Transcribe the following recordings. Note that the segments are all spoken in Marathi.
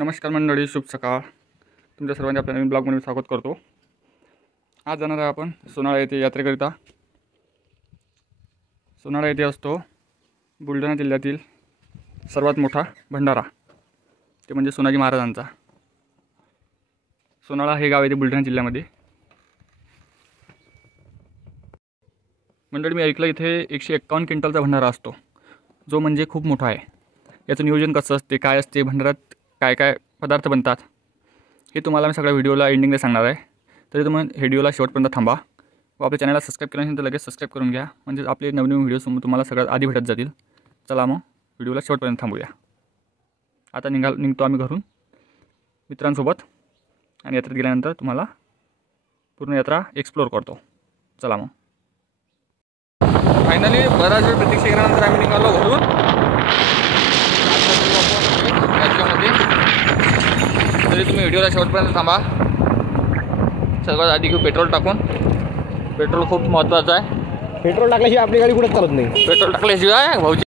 नमस्कार मंडळी, शुभ सकाळ. तुमच्या सर्वांचे आपल्या नवीन ब्लॉगमध्ये स्वागत करतो. आज जाणार आहे आपण सोनाळा येथे यात्रेकरिता. सोनाळा येथे असतो बुलढाणा जिल्ह्यातील सर्वात मोठा भंडारा, ते म्हणजे सोनाजी महाराजांचा. सोनाळा हे गाव येते बुलढाणा जिल्ह्यामध्ये. मंडळी, मी ऐकलं इथे 151 क्विंटलचा भंडारा असतो, जो म्हणजे खूप मोठा आहे. याचं नियोजन कसं असते, काय असते, भंडारात काय काय पदार्थ बनतात, हे तुम्हाला मी सगळ्या व्हिडिओला एंडिंगला सांगणार आहे. तरी तुम्ही व्हिडिओला शेवटपर्यंत थांबा व आपल्या चॅनलला सबस्क्राईब केलं नसेल तर लगेच सबस्क्राईब करून घ्या, म्हणजे आपले नवीन व्हिडिओ तुम्हाला सगळ्यात आधी भेटत जातील. चला मग व्हिडिओला शेवटपर्यंत थांबूया. आता निघतो आम्ही घरून मित्रांसोबत, आणि यात्रेत गेल्यानंतर तुम्हाला पूर्ण यात्रा एक्सप्लोर करतो. चला मग. फायनली बराच वेळ प्रतीक्षा केल्यानंतर आम्ही निघालो घरून. तरी तुम्ही व्हिडिओला शेवटपर्यंत थांबा. सर्वात आधी घेऊ पेट्रोल टाकून. पेट्रोल खूप महत्त्वाचं आहे. पेट्रोल टाकल्याशिवाय आपली गाडी कुठेच चालत नाही. पेट्रोल टाकल्याशिवाय भाऊजी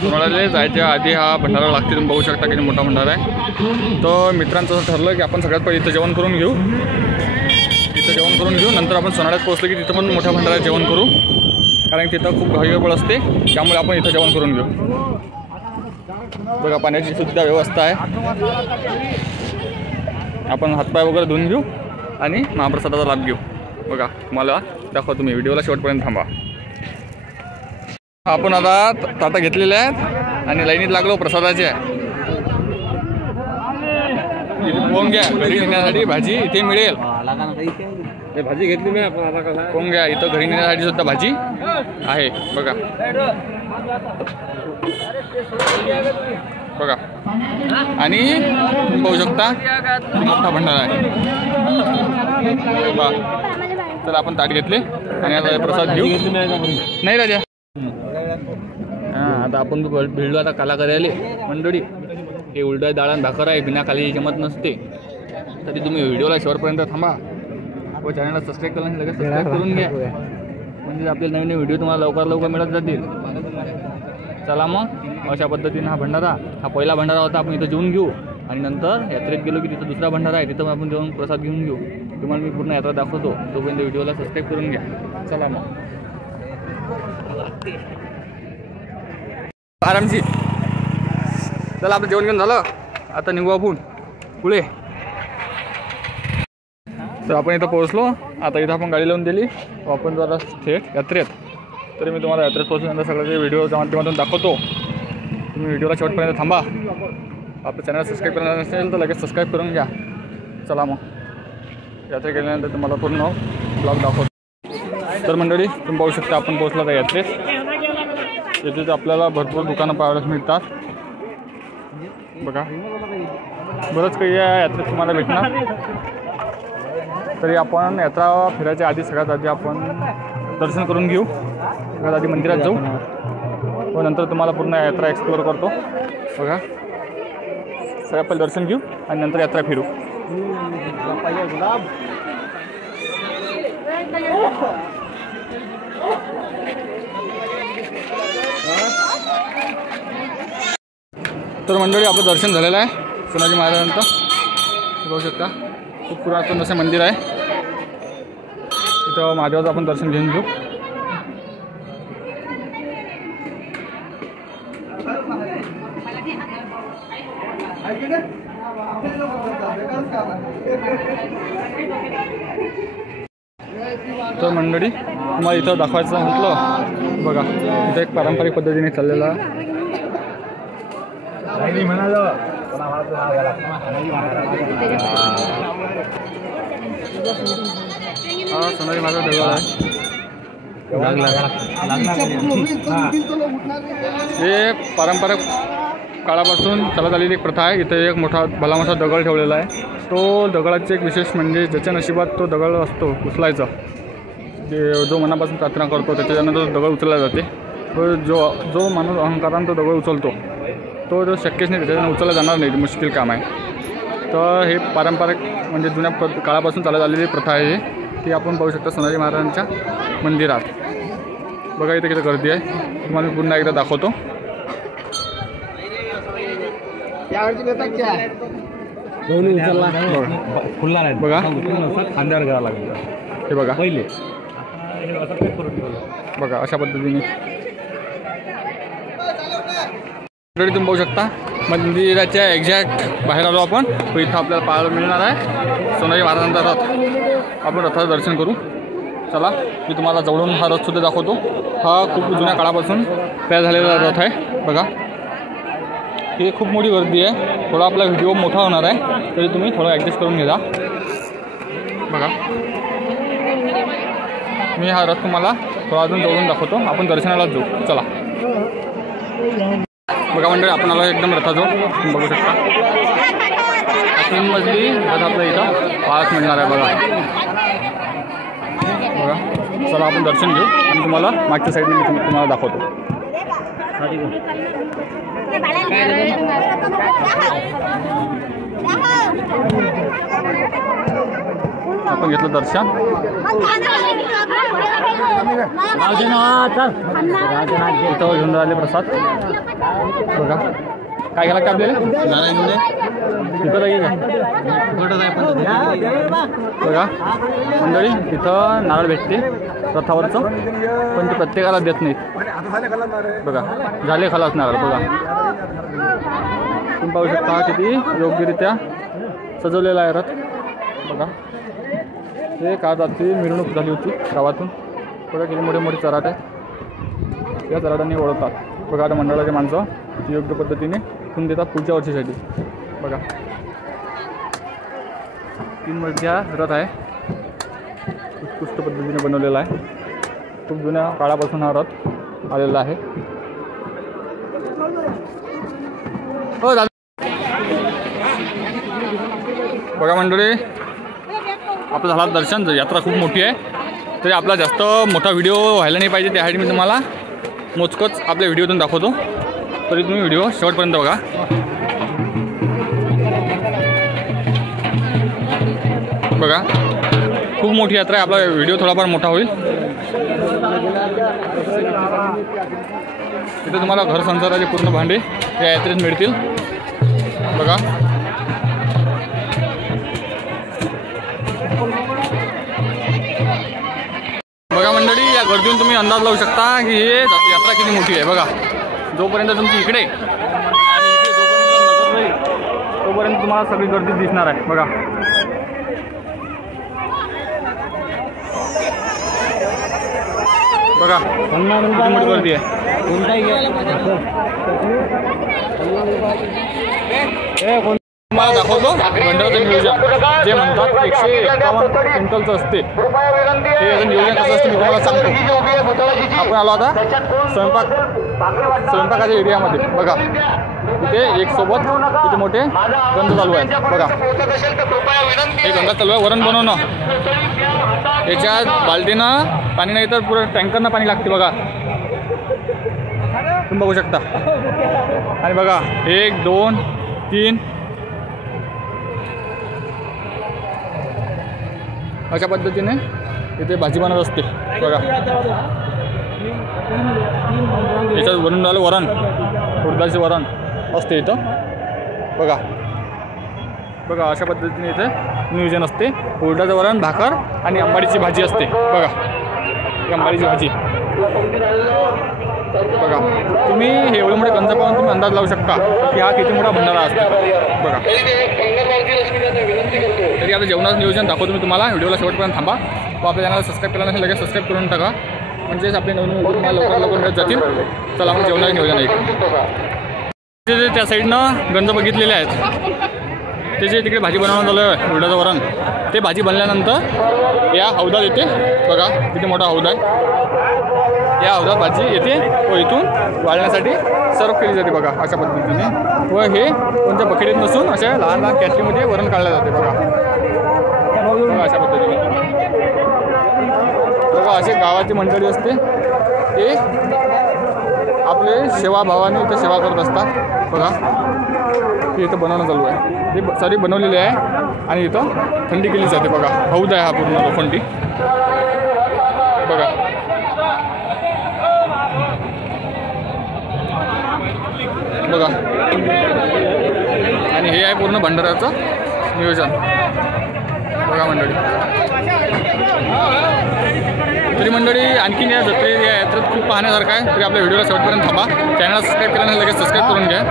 सोनाळ्याला जायच्या आधी हा भंडारा लागते. तुम्ही बघू शकता किती मोठा भंडारा आहे. तर मित्रांचं असं ठरलं की आपण सगळ्यात पहिले इथं जेवण करून घेऊ. नंतर आपण सोनाळ्यात पोहोचलो की तिथं पण मोठ्या भंडाऱ्यात जेवण करू, कारण तिथं खूप गडबड असते. त्यामुळे आपण इथं जेवण करून घेऊ. बघा, पाण्याची सुद्धा व्यवस्था आहे. आपण हातपाय वगैरे धुवून घेऊ आणि महाप्रसादाचा लाभ घेऊ. बघा, तुम्हाला दाखवा, तुम्ही व्हिडिओला शेवटपर्यंत थांबा. आपण आता ताटा घेतलेले आहेत आणि लाईनीत लागलो प्रसादाचे. कोण घ्या, घरी नेण्यासाठी भाजी इथे मिळेल. भाजी घेतली मी आपण. कोण घ्या, इथं घरी नेण्यासाठी सुद्धा भाजी आहे. बघा बघा, आणि पाहू शकता मोठा भंडारा आहे. तर आपण ताट घेतले आणि आता प्रसाद घेऊ. नाही राजा, हां, आता आपण भिडलो आता काला करायला. मंडळी, हे उलटा डाळ आणि भाकर आहे, बिना काली जमत नसते. तरी तुम्ही व्हिडिओला शेवटपर्यंत थांबा व चॅनलला सबस्क्राईब करा, लगेच सबस्क्राईब करून घ्या, म्हणजे आपले नवीन व्हिडिओ तुम्हाला लवकर मिळत जातील. चला मग, अशा पद्धतीने हा भंडारा, हा पहिला भंडारा होता. आपण इथं जेवून घेऊ आणि नंतर यात्रेत गेलो की तिथं दुसरा भंडारा आहे, तिथं आपण जेवण प्रसाद घेऊन घेऊ. तुम्हाला मी पूर्ण यात्रा दाखवतो, तोपर्यंत व्हिडिओला सबस्क्राईब करून घ्या. चला मग आरामशी. चला, आपलं जेवण घेऊन झालं, आता निघू आपण पुढे. तर आपण इथं पोहोचलो. आता इथं आपण गाडी लावून दिली, आपण जरा थेट यात्रेत. तरी मी तुम्हाला यात्रेत पोहोचल्यानंतर सगळ्या व्हिडिओच्या माध्यमातून दाखवतो. तुम्ही व्हिडिओला शेवटपर्यंत थांबा. आपलं चॅनल सबस्क्राईब करणार नसेल तर लगेच सबस्क्राईब करून घ्या. चला मग, यात्रेत गेल्यानंतर तुम्हाला पूर्ण ब्लॉग दाखवतो. तर मंडळी, तुम्ही पाहू शकता आपण पोहोचला त्या यात्रेत. यात्रेत आपल्याला भरपूर दुकानं पाहायला मिळतात. बघा, बरंच काही या यात्रेत तुम्हाला भेटणार. तरी आपण यात्रा फिरायच्या आधी सगळ्यात आधी आपण दर्शन करून घेऊ. सगळ्यात आधी मंदिरात जाऊ व नंतर तुम्हाला पूर्ण यात्रा एक्सप्लोर करतो. बघा, सगळ्यात पहिले दर्शन घेऊ आणि नंतर यात्रा फिरू. तर मंडळी, आपलं दर्शन झालेलं आहे सोनाजी महाराजांचं. बघू शकता, खूप पुरातन असं मंदिर आहे. तिथं महादेवाचं आपण दर्शन घेऊन घेऊ. तर मंडळी, तुम्हाला इथं दाखवायचं म्हटलं, बघा इथं एक पारंपरिक पद्धतीने चाललेला हा सोनाजी महाराज दगड आहे. हे पारंपरिक काळापासून चालत आलेली एक प्रथा आहे. इथे एक मोठा भलामोठा दगड ठेवलेला आहे. तो दगडाचे एक विशेष म्हणजे ज्याच्या नशिबात तो दगड असतो उचलायचा, जो मनापासून प्रार्थना करतो त्याच्यानंतर तो दगड उचलला जाते. जो माणूस अहंकाराने तो दगड उचलतो तो शक्यच नाही, त्याच्यानं उचलला जाणार नाही, मुश्किल काम आहे. तर हे पारंपरिक म्हणजे जुन्या काळापासून चालत आलेली प्रथा आहे. ती आपण पाहू शकता सोनाजी महाराजांच्या मंदिरात. बघा इथे किती गर्दी आहे, तुम्हाला मी पुन्हा एकदा दाखवतो. खुल्ला नाही बघा खांद्यावर घ्यावं लागलं हे बघा पहिले बघा अशा पद्धतीने तुम्ही बघू शकता मंदिराच्या एक्झॅक्ट बाहेर आलो आपण. इथं आपल्याला पाहायला मिळणार आहे सोनाजी महाराजांचा रथ. आपण रथाचं दर्शन करू. चला मी तुम्हाला जवळून हा रथसुद्धा दाखवतो. हा खूप जुन्या काळापासून तयार झालेला रथ आहे बघा. ही खूप मोठी गर्दी आहे. थोडा आपला व्हिडिओ मोठा होणार आहे तरी तुम्ही थोडं ॲडजस्ट करून घ्या बघा. मी हा रथ तुम्हाला थोडा अजून जवळून दाखवतो. आपण दर्शनाला जाऊ. चला बघा मंडळी आपण आलो एकदम रथाजवळ. तुम्ही बघू शकता 3 मजली रथ आपल्या इथं पाहायला मिळणार आहे बघा. बघा चला आपण दर्शन घेऊ आणि तुम्हाला मागच्या साईडने मी तुम्हाला दाखवतो. आपण घेतलं दर्शन. इथं घेऊन राहिले प्रसाद बघा. काय घ्यायला लागतं आपल्याला बघा मंडळी. इथं नारळ भेटते रथावरचं पण ते प्रत्येकाला देत नाहीत बघा. झाले खलास नारळ बघा. तुम्ही पाहू शकता किती योग्यरित्या सजवलेला आहे रथ बघा. हे काल रात्री मिरवणूक झाली होती गावातून बघा. किती मोठे मोठे चराट आहे. या चराटांनी ओळखतात बघा. आता मंडळाचे माणसं योग्य पद्धतीने ठेवून देतात पुढच्या वर्षीसाठी बघा. 3 मजल्या रथ आहे. उत्कृष्ट पद्धतीने बनवलेला आहे. खूप जुन्या काळापासून हा रथ आलेला आहे. हो दादा बघा मंडळी आपलं झाला दर्शन. यात्रा खूप मोठी आहे तरी आपला जास्त मोठा व्हिडिओ व्हायला नाही पाहिजे त्यासाठी मी तुम्हाला मोजकंच आपल्या व्हिडिओतून दाखवतो. तरी तुम्ही व्हिडिओ शेवटपर्यंत बघा. बघा खूप मोठी यात्रा आहे. आपला व्हिडिओ थोडाफार मोठा होईल. इथे तुम्हाला घर संसाराचे पूर्ण भांडे या यात्रेत मिळतील बघा. बघा मंडळी या गर्दीतून तुम्ही अंदाज लावू शकता की हे यात्रा किती मोठी आहे बघा. जोपर्यंत तुमची इकडे आणि इकडे जोपर्यंत नजर राहील तोपर्यंत तुम्हाला सगळी गर्दी दिसणार आहे बघा. बघा किती मोठी गर्दी आहे. तुम्हाला दाखवतो मंडळाचं नियोजन जे म्हणतात 151 क्विंटलचं असते हे नियोजन कसं असतं मी तुम्हाला सांगतो. आपण आलो आता स्वयंपाकाच्या एरियामध्ये बघा. इथे एक सोबत इथे मोठे गंध चालू आहे बघा. हे गंध चालू आहे वरण बनवणं. याच्यात बाल्टीनं पाणी नाही तर पुरं टँकरनं पाणी लागते बघा. तुम्ही बघू शकता. आणि बघा 1 2 3 अशा पद्धतीने इथे भाजी बनत असते बघा. याच्यात बनवून आलं वरण उडदाचे वरण असते इथं बघा. बघा अशा पद्धतीने इथे नियोजन असते. उडदाचं वरण भाकर आणि आंबाडीची भाजी असते बघा. आंबाडीची भाजी बघा. तुम्ही हे एवढे मोठे गंज पाहून तुम्ही अंदाज लावू शकता की हा किती मोठा भंडारा असतो बघा. तरी आता जेवणाचं नियोजन दाखवतो मी तुम्हाला. व्हिडिओला शेवटपर्यंत थांबा. व आपल्या चॅनलला सबस्क्राईब केला नसेल लगेच सबस्क्राईब करून टाका म्हणजेच आपले नवीन व्हिडिओ तुम्हाला लवकर मिळत जातील. चला आपण जेवणाचं नियोजन आहे. त्या साईडनं गंज बघितलेले आहेत ते जे तिकडे भाजी बनवण्यात आलं आहे उडदाचं वरण ते भाजी बनल्यानंतर या हौदात येते बघा. किती मोठा हौद आहे. या हौदात भाजी येते व इथून वाळण्यासाठी सर्व केली जाते बघा अशा पद्धतीने. व हे कोणत्या बकेटीत नसून अशा लहान लहान कॅटलीमध्ये वरण काढलं जाते बघा. अशा पद्धतीने बघा. असे गावाची मंडळी असते ते आपले सेवाभावाने इथं सेवा करत असतात बघा. हे इथं बनवणं चालू आहे. हे सारी बनवलेली आहे आणि इथं थंडी केली जाते बघा. हौद आहे हा पूर्ण लोखंडी बघा. बघा हे आहे पूर्ण भंडाऱ्याचं नियोजन बघा मंडळी. तरी मंडळी आणखीन या जत्रेत या यात्रेत खूप पाहण्यासारखं आहे. तरी आपल्या व्हिडिओला शेवटपर्यंत थांबा. चॅनलला सबस्क्राईब केलं नाही लगेच सबस्क्राईब करून घ्या.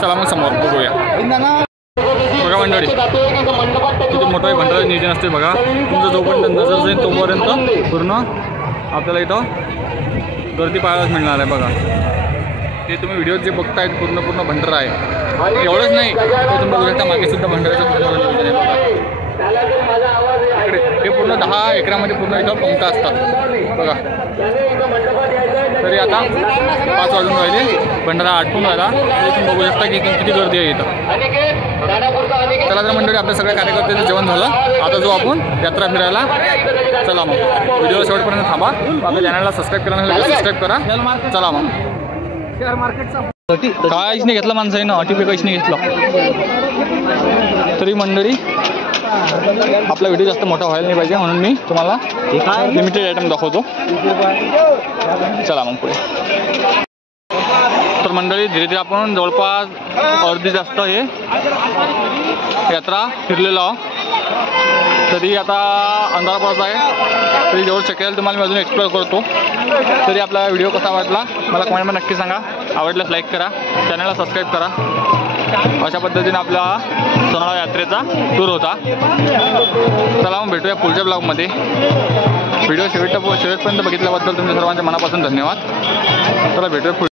चला मग समोर बघूया बघा मंडळी. किती मोठं भंडारा नियोजन असते बघा. तुमचं जोपर्यंत नजर जाईल तोपर्यंत पूर्ण आपल्याला इथं गर्दी पाहायलाच मिळणार आहे बघा. हे तुम्ही व्हिडिओ जे बघताय पूर्ण भंडारा आहे. एवढंच नाही तर तुम्ही बघू शकता मागे सुद्धा भंडाऱ्याचं पूर्ण नियोजन आहे बघा. इकडे हे पूर्ण 10 एकरामध्ये पूर्ण इथं पंक्ता असतात बघा. तरी आता 5 वाजून राहिले, भंडारा आटपून राहिला. तरी तुम्ही बघू शकता की किती गर्दी आहे इथं. चला तर मंडळी आपल्या सगळ्या कार्यकर्त्यांचं जेवण झालं. आता जो आपण यात्रा फिरायला चला मग. व्हिडिओ शेवटपर्यंत थांबा. आपल्या चॅनलला सबस्क्राईब केलं नाही सबस्क्राईब करा. चला मग. काहीच नाही घेतलं माणसाईनं, अटीपे काहीच नाही घेतलं. तरी मंडळी आपला व्हिडिओ जास्त मोठा व्हायला नाही पाहिजे म्हणून मी तुम्हाला लिमिटेड आयटम दाखवतो. चला मग पुढे. तर मंडळी धीरे धीरे आपण जवळपास अर्धी जास्त हे यात्रा फिरलेलो आहोत. तरी आता अंधार पडत आहे. तरी जेवढं शक्य आहे तुम्हाला मी अजून एक्सप्लोर करतो. तरी आपला व्हिडिओ कसा वाटला मला कमेंटमध्ये नक्की सांगा. आवडल्यास लाईक करा, चॅनलला सबस्क्राईब करा. अशा पद्धतीने आपला सोनाळा यात्रेचा टूर होता. चला मग भेटूया पुढच्या ब्लॉगमध्ये. व्हिडिओ शेवटपर्यंत बघितल्याबद्दल तुमच्या सर्वांच्या मनापासून धन्यवाद. चला भेटूया.